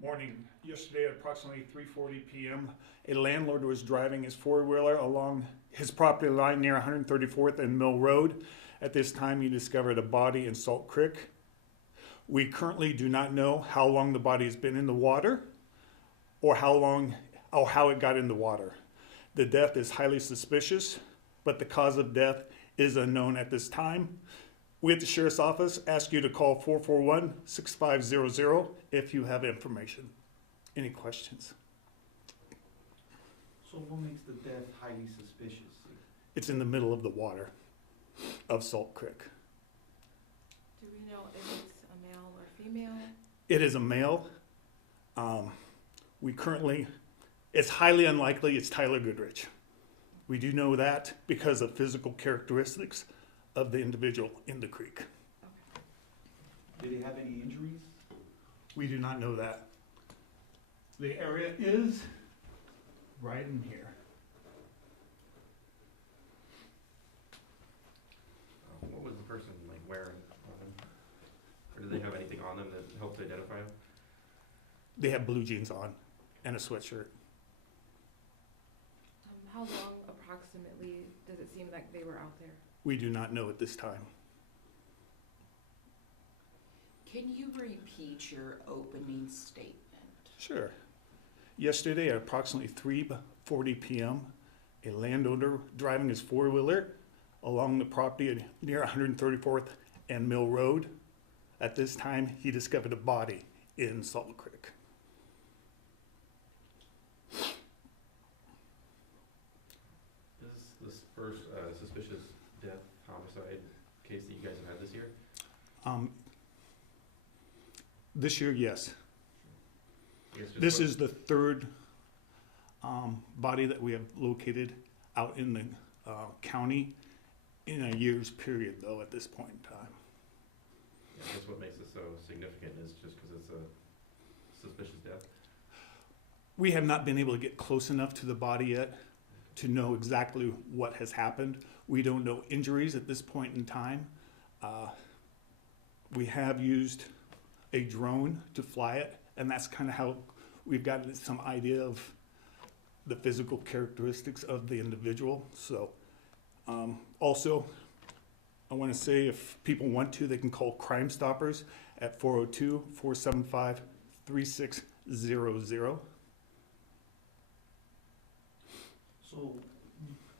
Morning. Yesterday at approximately 3:40 p.m., a landlord was driving his four-wheeler along his property line near 134th and Mill Road. At this time, he discovered a body in Salt Creek. We currently do not know how long the body has been in the water or how it got in the water. The death is highly suspicious, but the cause of death is unknown at this time. We at the Sheriff's Office ask you to call 441-6500 if you have information. Any questions? So what makes the death highly suspicious? It's in the middle of the water of Salt Creek. Do we know if it's a male or female? It is a male. It's highly unlikely it's Tyler Goodrich. We do know that because of physical characteristics of the individual in the creek. Did he have any injuries? We do not know that. The area is right in here. What was the person wearing on them? Or did they have anything on them that helped identify them? They have blue jeans on and a sweatshirt. How long approximately does it seem like they were out there? We do not know at this time. Can you repeat your opening statement? Sure. Yesterday at approximately 3:40 p.m., a landowner driving his four-wheeler along the property near 134th and Mill Road. At this time, he discovered a body in Salt Creek. Is this first suspicious death homicide case that you guys have had this year? This year, yes. I guess just This what- is the third body that we have located out in the county in a year's period, though, at this point in time. I guess what makes it so significant is just because it's a suspicious death. We have not been able to get close enough to the body yet to know exactly what has happened. We don't know injuries at this point in time. We have used a drone to fly it, and that's kind of how we've gotten some idea of the physical characteristics of the individual. So, also, I want to say if people want to, they can call Crime Stoppers at 402-475-3600. So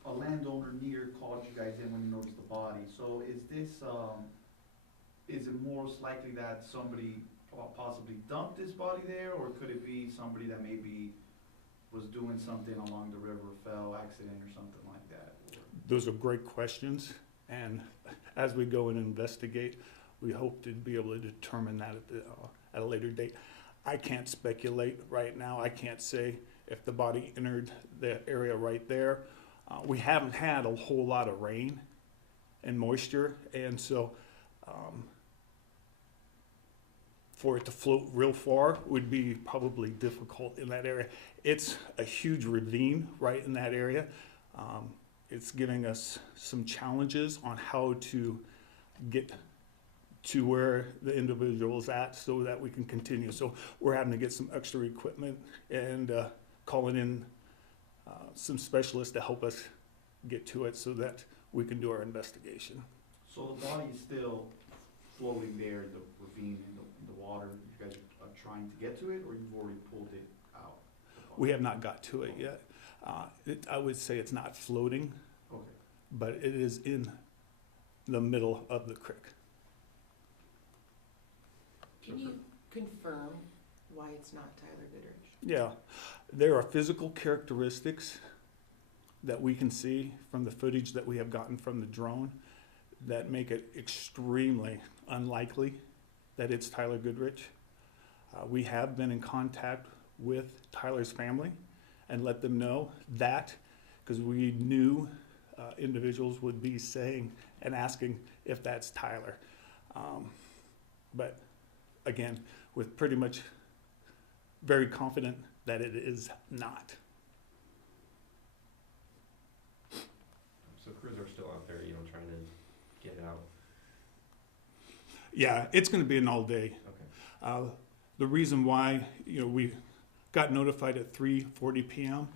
a landowner near called you guys in when he noticed the body. So is this, is it most likely that somebody possibly dumped this body there, or could it be somebody that maybe was doing something along the river, fell, accident or something like that? Those are great questions, and as we go and investigate, we hope to be able to determine that at a later date. I can't speculate right now. I can't say if the body entered the area right there. We haven't had a whole lot of rain and moisture, and so for it to float real far would be probably difficult in that area. It's a huge ravine right in that area. It's giving us some challenges on how to get to where the individual is at so that we can continue. So we're having to get some extra equipment and calling in some specialists to help us get to it so that we can do our investigation. So the body is still floating there, the ravine in the water. You guys are trying to get to it, or you've already pulled it out? We have not got to it yet. I would say it's not floating, Okay. but it is in the middle of the creek. Can you confirm why it's not Tyler Goodrich? Yeah, there are physical characteristics that we can see from the footage that we have gotten from the drone that make it extremely unlikely that it's Tyler Goodrich. We have been in contact with Tyler's family and let them know that, because we knew individuals would be saying and asking if that's Tyler. But again, with pretty much very confident that it is not. So crews are still out there, trying to get it out. Yeah, it's going to be an all day. Okay. The reason why, we got notified at 3:40 p.m.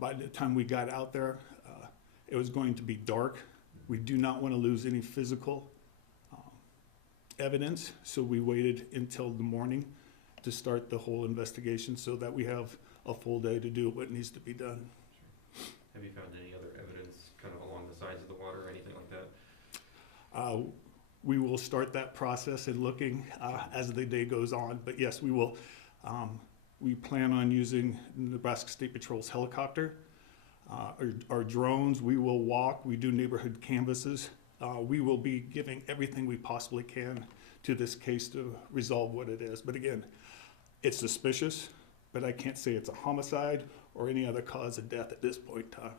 By the time we got out there, it was going to be dark. We do not want to lose any physical evidence, so we waited until the morning to start the whole investigation so that we have a full day to do what needs to be done. Have you found any other evidence kind of along the sides of the water or anything like that? We will start that process and looking as the day goes on, but yes, we will. We plan on using Nebraska State Patrol's helicopter, our drones. We will walk. We do neighborhood canvasses. We will be giving everything we possibly can to this case to resolve what it is. But again, it's suspicious, but I can't say it's a homicide or any other cause of death at this point in time.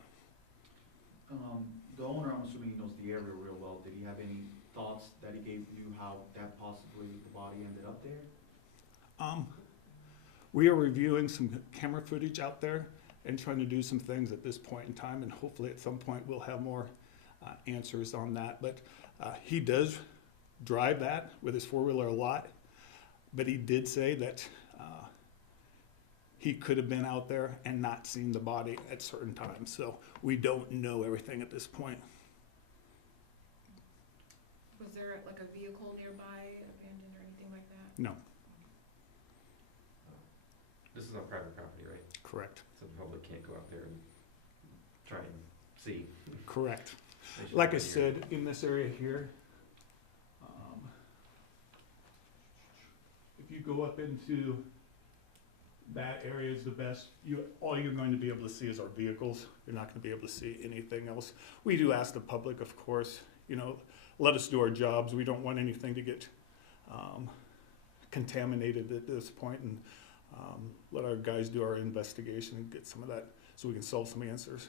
The owner, I'm assuming he knows the area real well. Did he have any thoughts that he gave you how that possibly the body ended up there? We are reviewing some camera footage out there and trying to do some things at this point in time, and hopefully at some point we'll have more answers on that. But he does drive that with his four-wheeler a lot, but he did say that he could have been out there and not seen the body at certain times. So we don't know everything at this point. Was there like a vehicle nearby, abandoned or anything like that? No, This is on private property, right? correct. So the public can't go out there and try and see. Correct. They should Like I be here. said, in this area here, if you go up into that area is the best. All you're going to be able to see is our vehicles. You're not going to be able to see anything else. We do ask the public, of course, let us do our jobs. We don't want anything to get contaminated at this point, and let our guys do our investigation and get some of that so we can solve some answers.